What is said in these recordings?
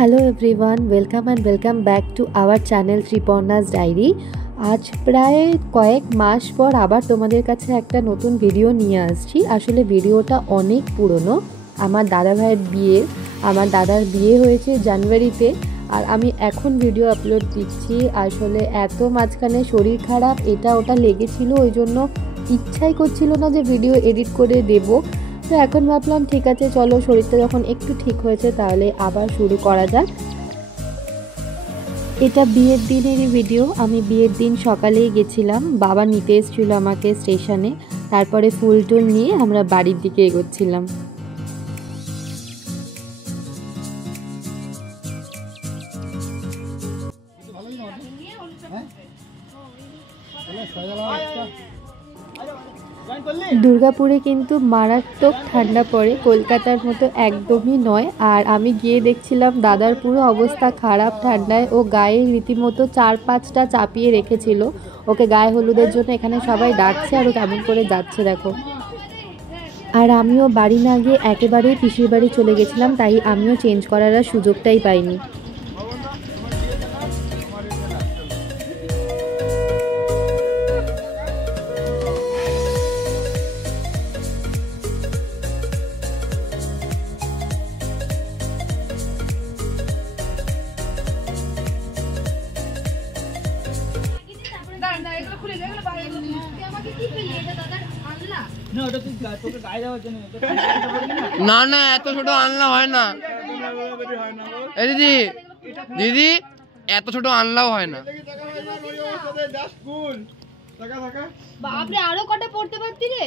Hello everyone, welcome back to our channel Triparna's diary. আজ প্রায় কয়েক মাস পর আবার তোমাদের কাছে একটা নতুন ভিডিও নিয়ে আসছি। আসলে ভিডিওটা অনেক পুরনো। আমার দাদার বিয়ে হয়েছে জানুয়ারিতে, আর আমি এখন ভিডিও আপলোড দিচ্ছি। আসলে এত মাঝখানে শরীর খারাপ এটা ওটা লেগেছিল, ওই জন্য ইচ্ছাই করছিল না যে ভিডিও এডিট করে দেবো। তো এখন ভাবলাম ঠিক আছে, চলো শরীরটা যখন একটু ঠিক হয়েছে তাহলে আবার শুরু করা যাক। এটা বিয়ের দিনেরই ভিডিও। আমি বিয়ের দিন সকালেই গেছিলাম, বাবা নিতে এসেছিলো আমাকে স্টেশনে। তারপরে ফুল টুল নিয়ে আমরা বাড়ির দিকে এগোচ্ছিলাম। দুর্গাপুরে কিন্তু মারাত্মক ঠান্ডা পড়ে, কলকাতার মতো একদমই নয়। আর আমি গিয়ে দেখছিলাম দাদার পুরো অবস্থা খারাপ ঠান্ডায়। ও গায়ে রীতিমতো 4-5টা চাপিয়ে রেখেছিল। ওকে গায়ে হলুদের জন্য এখানে সবাই ডাকছে আর ও কেমন করে যাচ্ছে দেখো। আর আমিও বাড়ি না গিয়ে একেবারেই পিসির বাড়ি চলে গেছিলাম, তাই আমিও চেঞ্জ করার আর সুযোগটাই পাইনি। না না, এত ছোট আনলা হয় না দিদি, দিদি এত ছোট আনলাও হয় না। বাপরে, আরো কটা পড়তে পারতি রে।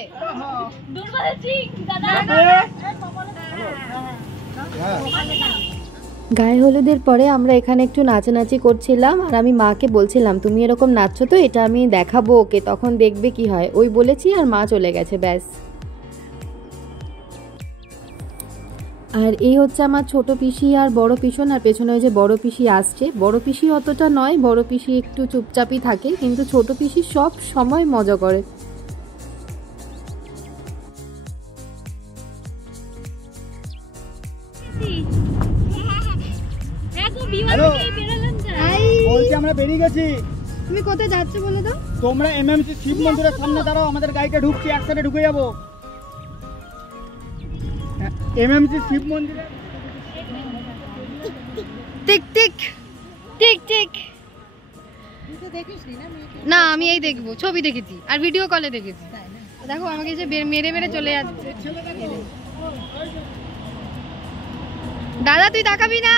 গায়ে হলুদের পরে আমরা এখানে একটু নাচানাচি করছিলাম, আর আমি মাকে বলছিলাম তুমি এরকম নাচছো তো, এটা আমি দেখাবো ওকে, তখন দেখবে কি হয়। ওই বলেছি আর মা চলে গেছে, ব্যাস। আর এই হচ্ছে আমার ছোট পিসি আর বড় পিসন, আর পেছনে ওই যে বড় পিসি আসছে। বড় পিসি অতটা নয়, বড় পিসি একটু চুপচাপই থাকে, কিন্তু ছোট পিসি সব সময় মজা করে। বলছি আমরা বেরিয়ে গেছি। তুমি কোথায় যাচ্ছ বলে দাও? তোমরা এমএমসি শিব মন্দিরের সামনে দাঁড়াও, আমাদের গাড়িটা ঢুকছি, একসাথে ঢুকে যাবো। এমএমসি শিব মন্দিরে টিক টিক টিক টিক। না, আমি এই দেখবো, ছবি দেখেছি আর ভিডিও কলে দেখেছি। দেখো আমাকে যে মেরে মেরে চলে যাচ্ছে। দাদা তুই তাকাবি না।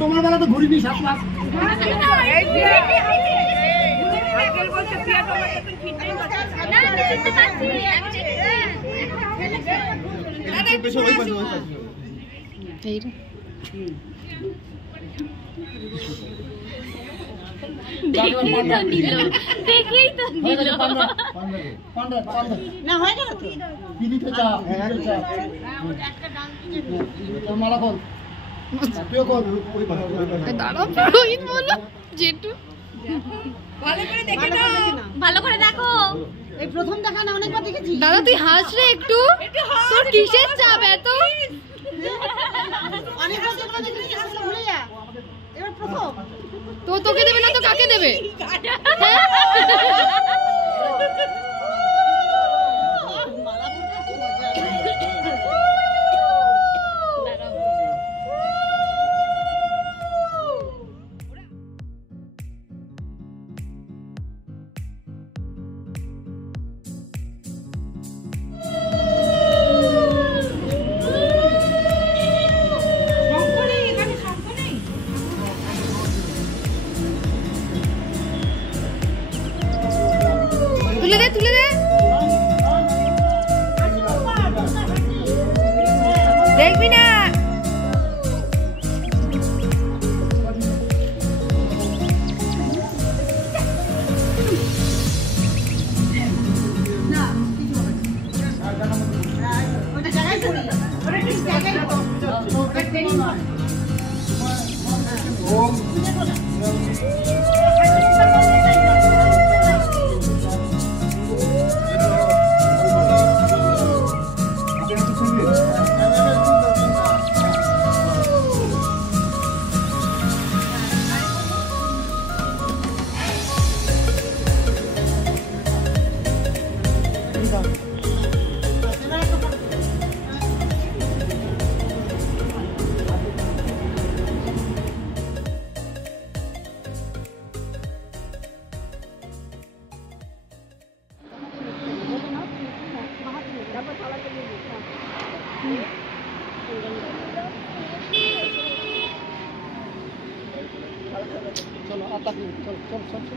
তোমার বেলা তো ঘুরিনি 7 মাস। ভালো করে দেখো, এই প্রথম দেখা না, অনেকবার দেখেছি। দাদা তুই হাস রে একটু, তোর কিসের চাপ এত? অনেকবার দেখেছি, হাসলে ভুলে যা। এবার প্রথম তো তোকে দেবে না তো কাকে দেবে? তুলে দে, তুলে দে। দেখবি না। চলো आता चल चल चल चल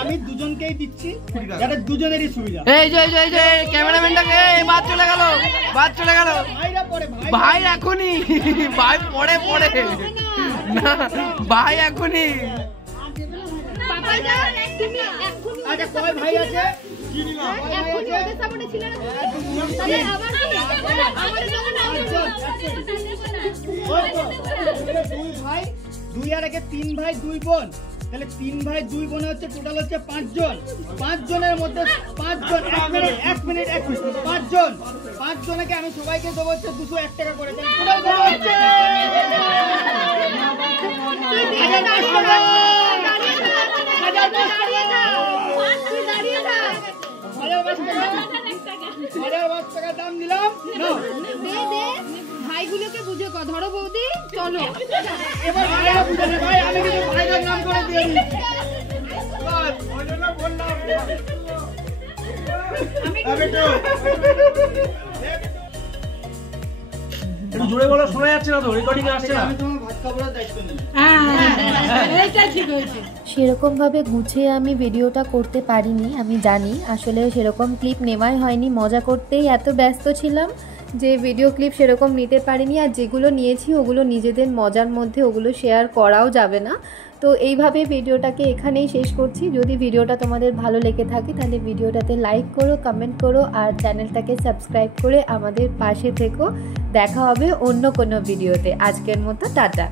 আমি দুজনকেই দিচ্ছি যাতে দুজনেরই সুবিধা। এই যে ক্যামেরাম্যানটাকে বাদ চলে গেল ভাই এখনই ভাই পরে না ভাই এখনই আচ্ছা কয় ভাই আছে? দুই ভাই, দুই আর একে তিন ভাই দুই বোন, তাহলে তিন ভাই দুই বোনে হচ্ছে টোটাল হচ্ছে 5 জন। 5 জনের মধ্যে 5 জন, এক মিনিট 5 জন, 5 জনকে আমি সবাইকে দেবো হচ্ছে 201 টাকা করে। টোটাল দেবো হচ্ছে 1000 টাকা দাম দিলাম। ভাইগুলোকে বুঝে ধরো বৌদি, চলো এবার ভাইরা বুঝে নে ভাই, আমি কিন্তু ভাইদের নাম করে দিয়ে দিচ্ছি। বাস ওই জন্য বললাম আমি তো একটু জোরে বলো, শোনা যাচ্ছে না তো, রেকর্ডিং আসছে না। আমি তোমার ভাত খাবারের দায়িত্ব নিই। এইটা ঠিক হয়েছে। সেরকমভাবে গুছিয়ে আমি ভিডিওটা করতে পারিনি, আমি জানি আসলে সেরকম ক্লিপ নেওয়াই হয়নি, মজা করতেই এত ব্যস্ত ছিলাম যে ভিডিও ক্লিপ সেরকম নিতে পারিনি। আর যেগুলো নিয়েছি ওগুলো নিজেদের মজার মধ্যে, ওগুলো শেয়ার করাও যাবে না। তো এইভাবে ভিডিওটাকে এখানেই শেষ করছি। যদি ভিডিওটা তোমাদের ভালো লেগে থাকে তাহলে ভিডিওটাতে লাইক করো, কমেন্ট করো আর চ্যানেলটাকে সাবস্ক্রাইব করে আমাদের পাশে থেকো। দেখা হবে অন্য কোনো ভিডিওতে। আজকের মতো টাটা।